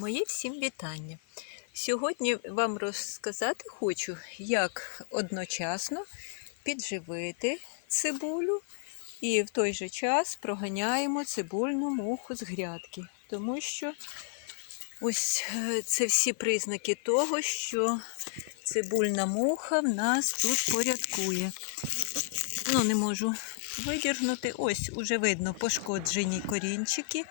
Мої всім вітання. Сьогодні вам розказати хочу, як одночасно підживити цибулю і в той же час проганяємо цибульну муху з грядки. Тому що ось е, це всі признаки того, що цибульна муха в нас тут порядкує. Ну, не можу видіргнути. Ось уже видно пошкоджені корінчики.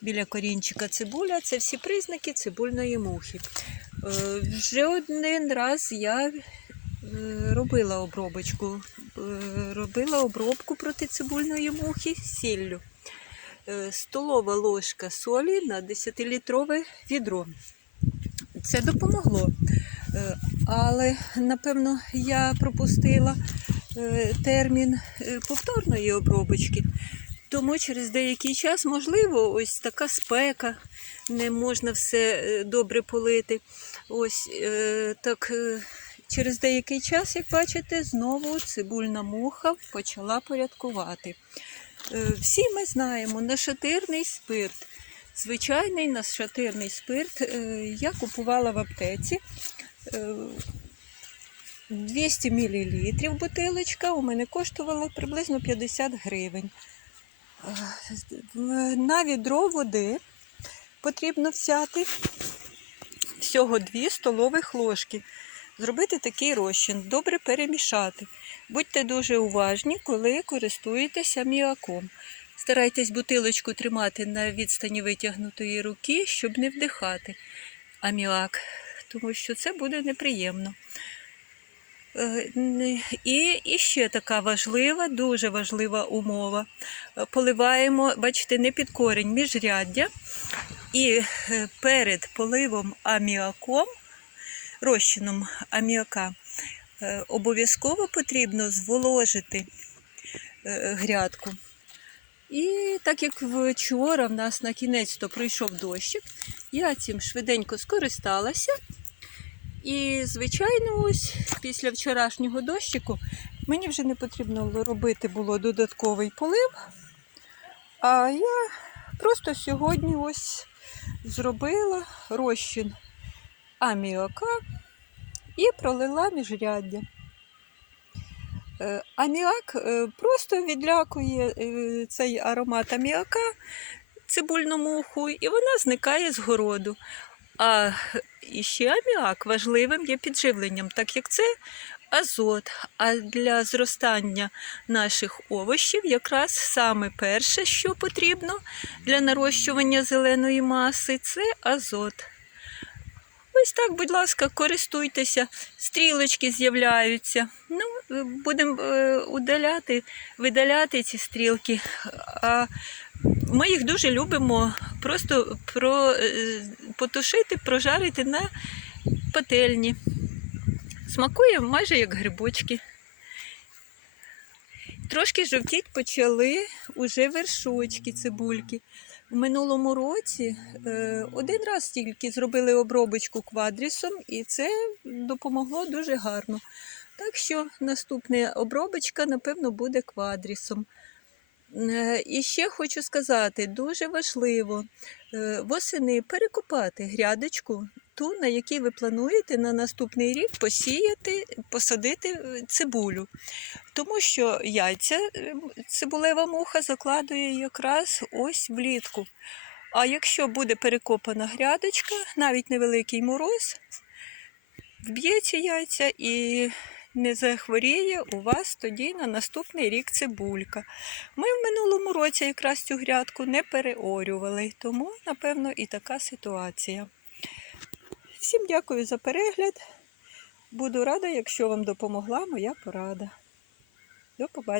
Біля корінчика цибуля це всі признаки цибульної мухи. Е, Вже один раз я е, робила обробочку, е, робила обробку проти цибульної мухи сіллю. Столова ложка солі на 10-літрове відро. Це допомогло. Але, напевно, я пропустила термін повторної обробочки. Тому через деякий час, можливо, ось така спека, не можна все е, добре полити. Ось е, так е, через деякий час, як бачите, знову цибульна муха почала порядкувати. Всі ми знаємо нашатирний спирт. Звичайний нашатирний спирт я купувала в аптеці. Е, 200 мл бутилочка у мене коштувала приблизно 50 гривень. Е, На відро води потрібно взяти всього 2 столових ложки. Зробити такий розчин, добре перемішати. Будьте дуже уважні, коли користуєтеся аміаком. Старайтесь бутилочку тримати на відстані витягнутої руки, щоб не вдихати аміак, тому що це буде неприємно. Е, І, і ще така важлива, дуже важлива умова. Е, Поливаємо, бачите, не під корінь, міжряддя. І е, перед поливом аміаком, розчином аміака, обов'язково потрібно зволожити грядку. І так як вчора в нас на кінець то прийшов дощик, я цим швиденько скористалася. І, звичайно, ось після вчорашнього дощику мені вже не потрібно робити було додатковий полив. А я просто сьогодні ось зробила розчин аміака і пролила міжряддя. Е, Аміак е, просто відлякує е, цей аромат аміака, цибульну муху, і вона зникає з городу. А і ще аміак важливим є підживленням, так як це азот. А для зростання наших овочів якраз саме перше, що потрібно для нарощування зеленої маси, це азот. Ось так, будь ласка, користуйтеся, стрілочки з'являються. Ну, будемо е, удаляти, видаляти ці стрілки. А ми їх дуже любимо просто про, е, потушити, прожарити на пательні. Смакує майже як грибочки. Трошки жовтіть почали уже вершочки цибульки. У минулому році е, один раз тільки зробили обробочку квадрісом, і це допомогло дуже гарно. Так що наступна обробочка, напевно, буде квадрісом. Е, І ще хочу сказати, дуже важливо е, восени перекопати грядочку, ту, на якій ви плануєте на наступний рік посіяти, посадити е, цибулю. Тому що яйця цибулева муха закладує якраз ось влітку. А якщо буде перекопана грядочка, навіть невеликий мороз, вб'є ці яйця і не захворіє у вас тоді на наступний рік цибулька. Ми в минулому році якраз цю грядку не переорювали, тому, напевно, і така ситуація. Всім дякую за перегляд. Буду рада, якщо вам допомогла моя порада. До побачення.